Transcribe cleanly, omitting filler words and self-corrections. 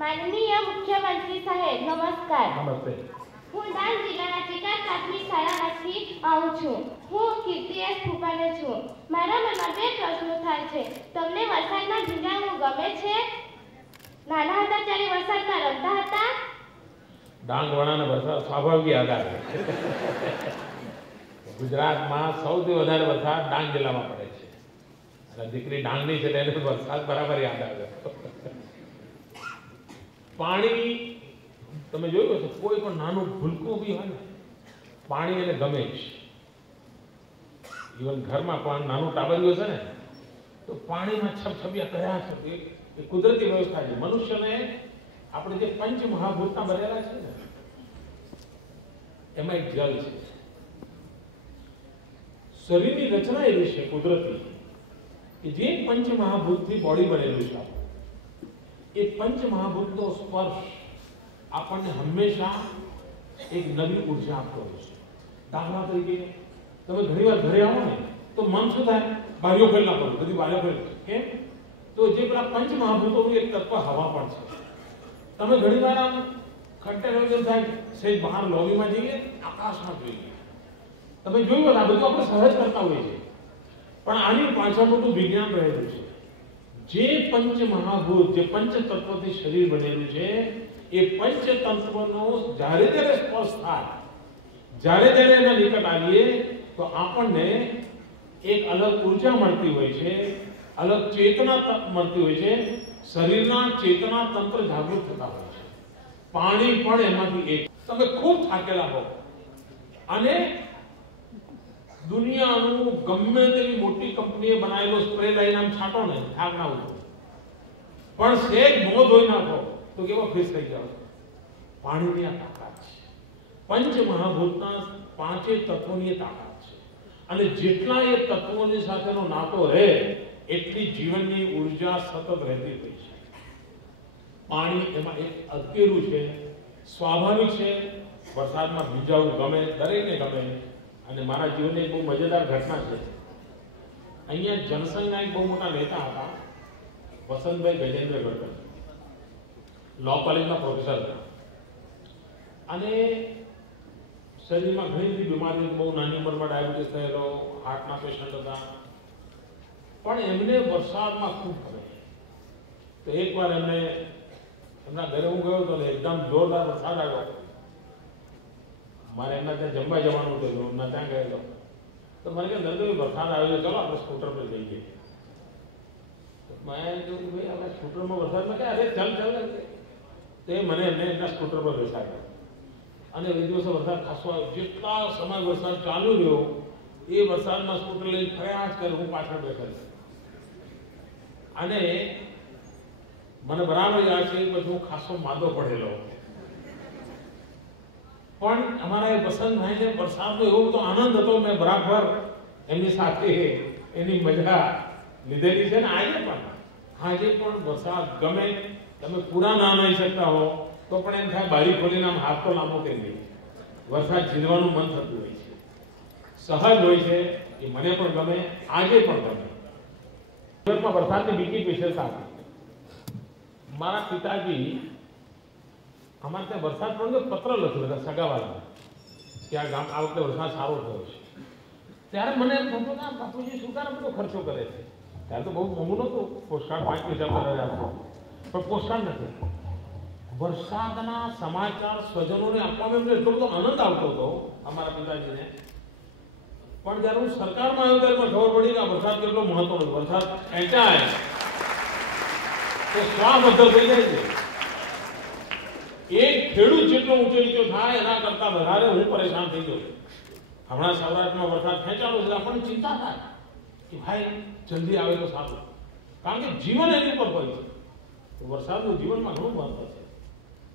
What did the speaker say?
माननीय मुख्यमंत्री साहेब नमस्कार। नमस्ते। હું ડાંગ જિલ્લાના ચિકાર પ્રાથમિક શાળામાંથી આવું છું। હું કીર્તિ એસ ફૂપાને છું। મારા મનમાં બે પ્રશ્નો થાય છે। તમને વરસાદમાં ભીંજાવું ગમે છે? નાના હતા ત્યારે વરસાદમાં રમતા હતા? ડાંગવાળાને વરસાદ સ્વાભાવિક યાદ આવે। ગુજરાતમાં સૌથી વધારે વરસાદ ડાંગ જિલ્લામાં પડે છે અને દીકરી ડાંગની છે તેને વરસાદ બરાબર યાદ આવે। પાણી તમે જોયું હશે, કોઈ પણ નાનું ભૂલકું બી હોય ને પાણી એને ગમે જ। ઇવન ઘરમાં પણ નાનું ટાબરિયું હશે ને તો પાણીમાં છબછબિયા કર્યા છે। એ કુદરતી વ્યવસ્થા છે। મનુષ્યને આપણે જે પંચ મહાભૂતના બનેલા છે ને એમાં એક જલ છે। શરીરની રચના એવી છે કુદરતી કે જે પંચ મહાભૂતથી બોડી બનેલું છે એ પંચ મહાભૂતનો સ્પર્શ આપણને હંમેશા એક નવી ઉર્જા આપતો હોય છે। દાખલા તરીકે તમે ઘણીવાર ઘરે આવો ને તો મન શું થાય? બારીઓ ખોલી નાખો, બધી બારીઓ ખોલી। કેમ? તો જે પેલા પંચ મહાભૂતોનું એક તત્વ હવા પણ છે। તમે ઘણીવાર આમ ખંડેલો થાય સેજ બહાર લોબીમાં જઈએ, આકાશમાં જોઈએ। તમે જોયું આ બધું આપણે સહજ કરતા હોઈએ છીએ, પણ આની પાછળ મોટું વિજ્ઞાન રહેલું છે। જે પંચ મહાભૂત, જે પંચ તત્વથી શરીર બનેલું છે એ પંચતંત્રનો જ્યારે જ્યારે સ્પર્શ થાય, જ્યારે જ્યારે એના નિકટ આવીએ તો આપણને એક અલગ ઉર્જા મળતી હોય છે, અલગ ચેતના મળતી હોય છે। શરીરના ચેતના તંત્ર જાગૃત થતા હોય છે। પાણી પણ એમાંથી એક। તમે ખૂબ થાકેલા હો અને દુનિયાનું ગમે તેવી મોટી કંપનીએ બનાવેલો સ્પ્રે લઈને આમ છાંટો ને, થાક ના ઉતરે, પણ સેજ મોં ધોઈ નાખો તો કેવા ફ્રેશ થઈ જાવ। પાણીની આ તાકાત છે। પંચ મહાભૂતના પાંચે તત્વોની એ તાકાત છે અને જેટલા એ તત્વોની સાથેનો નાતો રહે એટલી જીવનની ઉર્જા સતત રહેતી હોય છે। પાણી એમાં એક અધકેરું છે, સ્વાભાવિક છે। વરસાદમાં ભીંજાવું ગમે, દરેકને ગમે। અને મારા જીવનની એક બહુ મજેદાર ઘટના છે। અહીંયા જનસંઘના એક બહુ મોટા નેતા હતા, વસંતભાઈ ગજેન્દ્ર ગઢવી, લો કોલેજના પ્રોફેસર હતા અને શરીરમાં ઘણી બધી બીમારીઓ, બહુ નાની ઉંમરમાં ડાયાબિટીસ થયેલો, હાર્ટના પેશન્ટ હતા, પણ એમને વરસાદમાં ખૂબ ગમે। તો એકવાર એમને એમના ઘરે હું ગયો હતો ને એકદમ જોરદાર વરસાદ આવ્યો, મારે એમના ત્યાં જમવા જવાનું હતું, એમના ત્યાં ગયેલો તો મને કહે નરેન્દ્રભાઈ વરસાદ આવ્યો છે, ચલો આપણે સ્કૂટર પર જઈએ। મેં જોયું ભાઈ આપણે સ્કૂટરમાં વરસાદમાં કે અરે ચાલ ચાલ, તે મને એમને એમના સ્કૂટર પર બેસાડ્યો અને એ દિવસે વરસાદ ખાસો આવ્યો। જેટલા સમય વરસાદ ચાલુ રહ્યો એ વરસાદમાં સ્કૂટર લઈને ફર્યા જ કરે, હું પાછળ બેઠેલો અને મને બરાબર યાદ છે પછી હું ખાસો માંદો પડેલો, પણ અમારા એ વસંતભાઈને વરસાદનો એવો બધો આનંદ હતો, મેં બરાબર એમની સાથે એની મજા લીધેલી છે ને આજે પણ વરસાદ ગમે। તમે પૂરા ના નહીં શકતા હો તો પણ એમ થાય બારી ખોલીને આમ હાથ તો લાંબો કરી દઈએ, વરસાદ ઝીલવાનું મન થતું હોય છે, સહજ હોય છે। એ મને પણ ગમે, આજે પણ ગમે। ગુજરાતમાં વરસાદની બીજી વિશેષતા હતી। મારા પિતાજી અમારે ત્યાં વરસાદ પડ્યો, પત્ર લખ્યો હતા સગાવાળાને કે આ ગામ આ વખતે વરસાદ સારો થયો છે। ત્યારે મને એમ થતું ના બાપુજી શું કામ બધો ખર્ચો કરે છે? ત્યારે તો બહુ મોંઘું નહોતું, પોસ્ટકાર્ડ 5 પૈસા પર આપતો, પણ પોસ્ટકાર્ડ નથી। વરસાદના સમાચાર સ્વજનોને આપવામાં એમને એટલો બધો આનંદ આવતો હતો અમારા પિતાજીને, પણ જ્યારે હું સરકારમાં આવ્યો ત્યારે ખબર પડી કે આ વરસાદ કેટલો મહત્વનો, વરસાદ ખેંચાય તો શ્વાસ અદ્ધર થઈ જાય છે। એક ખેડૂત જેટલો ઊંચો નીચો થાય એના કરતા વધારે હું પરેશાન થઈ ગયો। હમણાં સૌરાષ્ટ્રમાં વરસાદ ખેંચાણો છે, આપણને ચિંતા થાય કે ભાઈ જલ્દી આવે તો સારું, કારણ કે જીવન એની ઉપર હોય છે। વરસાદનું જીવનમાં ઘણું મહત્વ છે।